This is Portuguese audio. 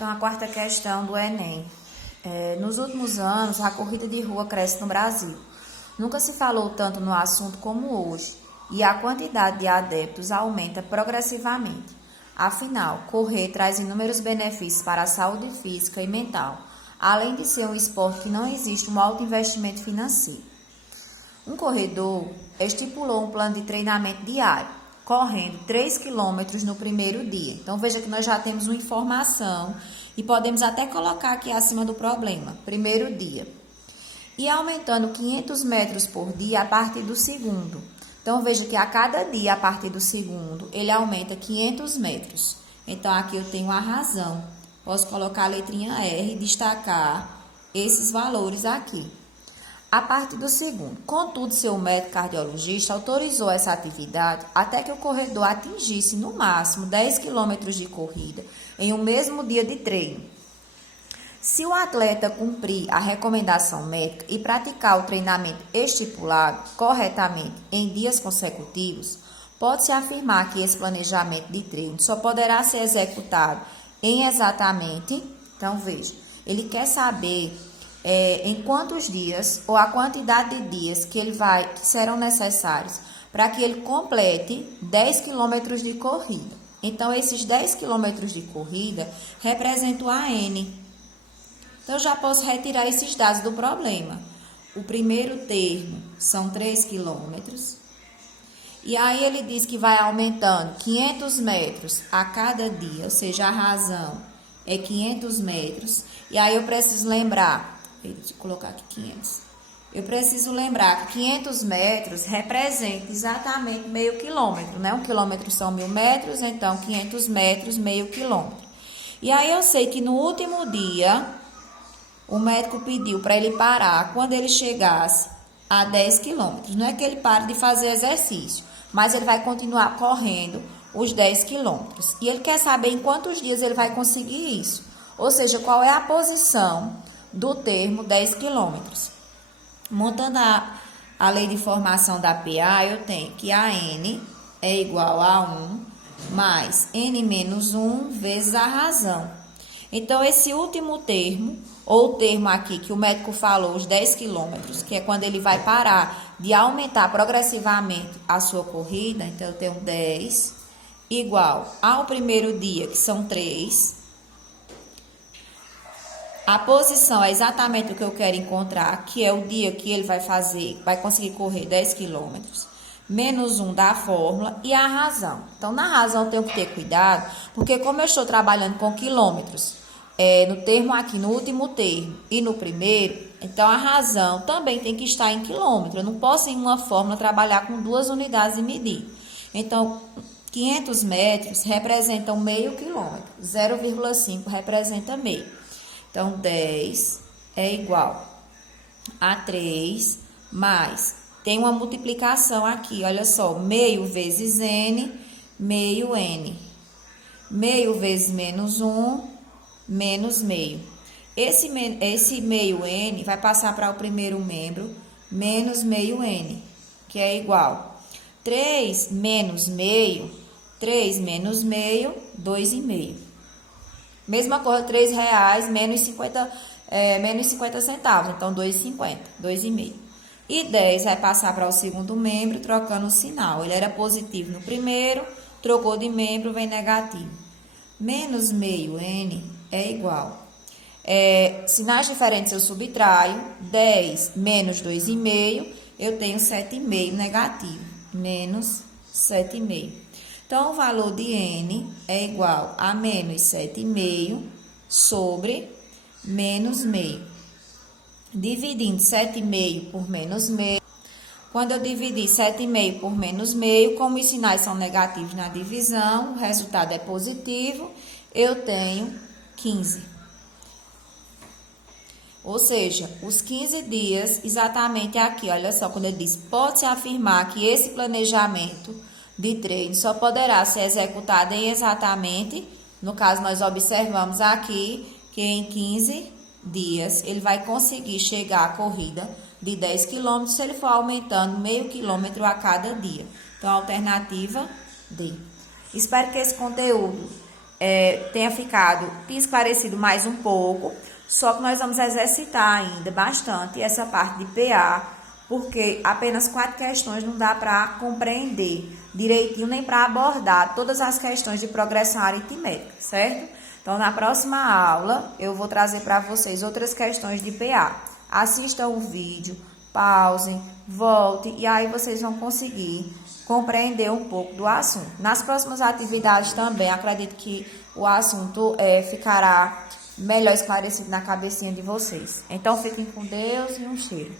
Então, a quarta questão do Enem. Nos últimos anos, a corrida de rua cresce no Brasil. Nunca se falou tanto no assunto como hoje, e a quantidade de adeptos aumenta progressivamente. Afinal, correr traz inúmeros benefícios para a saúde física e mental, além de ser um esporte que não existe um alto investimento financeiro. Um corredor estipulou um plano de treinamento diário, correndo 3 km no primeiro dia. Então, veja que nós já temos uma informação e podemos até colocar aqui acima do problema, primeiro dia. E aumentando 500 metros por dia a partir do segundo. Então, veja que a cada dia, a partir do segundo, ele aumenta 500 metros. Então, aqui eu tenho a razão. Posso colocar a letrinha R e destacar esses valores aqui. A partir do segundo. Contudo, seu médico cardiologista autorizou essa atividade até que o corredor atingisse, no máximo, 10 km de corrida em um mesmo dia de treino. Se o atleta cumprir a recomendação médica e praticar o treinamento estipulado corretamente em dias consecutivos, pode-se afirmar que esse planejamento de treino só poderá ser executado em exatamente, então veja, ele quer saber em quantos dias ou a quantidade de dias que serão necessários para que ele complete 10 km de corrida. Então, esses 10 km de corrida representam a AN. Então, eu já posso retirar esses dados do problema. O primeiro termo são 3 km. E aí, ele diz que vai aumentando 500 metros a cada dia, ou seja, a razão é 500 metros. E aí, eu preciso lembrar, deixa eu colocar aqui 500. Eu preciso lembrar que 500 metros representa exatamente meio quilômetro, né? 1 quilômetro são 1000 metros, então 500 metros, meio quilômetro. E aí, eu sei que no último dia, o médico pediu para ele parar quando ele chegasse a 10 quilômetros. Não é que ele pare de fazer exercício, mas ele vai continuar correndo os 10 quilômetros. E ele quer saber em quantos dias ele vai conseguir isso. Ou seja, qual é a posição do termo 10 quilômetros. Montando a lei de formação da PA, eu tenho que a N é igual a 1 mais N menos 1 vezes a razão. Então, esse último termo, ou o termo aqui que o médico falou, os 10 quilômetros, que é quando ele vai parar de aumentar progressivamente a sua corrida, então eu tenho 10 igual ao primeiro dia, que são 3. A posição é exatamente o que eu quero encontrar, que é o dia que ele vai conseguir correr 10 quilômetros, menos 1 da fórmula e a razão. Então, na razão eu tenho que ter cuidado, porque como eu estou trabalhando com quilômetros, no termo aqui, no último termo e no primeiro, então a razão também tem que estar em quilômetro. Eu não posso, em uma fórmula, trabalhar com 2 unidades de medida. Então, 500 metros representam meio quilômetro, 0,5 representa meio. Então, 10 é igual a 3 mais, tem uma multiplicação aqui, olha só, meio vezes N, meio N. Meio vezes menos 1, menos meio. Esse meio N vai passar para o primeiro membro, menos meio N, que é igual 3 menos meio, 3 menos meio, 2,5. Mesma coisa, R$3 menos 50 centavos, então 2,50, 2,5. E 10 vai passar para o segundo membro, trocando o sinal. Ele era positivo no primeiro, trocou de membro, vem negativo. Menos meio N é igual. Sinais diferentes eu subtraio, 10 menos 2,5, eu tenho 7,5 negativo, menos 7,5. Então, o valor de N é igual a menos 7,5 sobre menos meio. Dividindo 7,5 por menos meio. Quando eu dividir 7,5 por menos meio, como os sinais são negativos na divisão, o resultado é positivo, eu tenho 15. Ou seja, os 15 dias, exatamente aqui, olha só, quando ele diz, pode-se afirmar que esse planejamento de treino só poderá ser executado em exatamente, no caso nós observamos aqui, que em 15 dias ele vai conseguir chegar à corrida de 10 km se ele for aumentando meio quilômetro a cada dia. Então, a alternativa D. Espero que esse conteúdo tenha ficado esclarecido mais um pouco, só que nós vamos exercitar ainda bastante essa parte de PA, porque apenas 4 questões não dá para compreender direitinho, nem para abordar todas as questões de progressão aritmética, certo? Então, na próxima aula, eu vou trazer para vocês outras questões de PA. Assistam o vídeo, pausem, voltem, e aí vocês vão conseguir compreender um pouco do assunto. Nas próximas atividades também, acredito que o assunto ficará melhor esclarecido na cabecinha de vocês. Então, fiquem com Deus e um cheiro.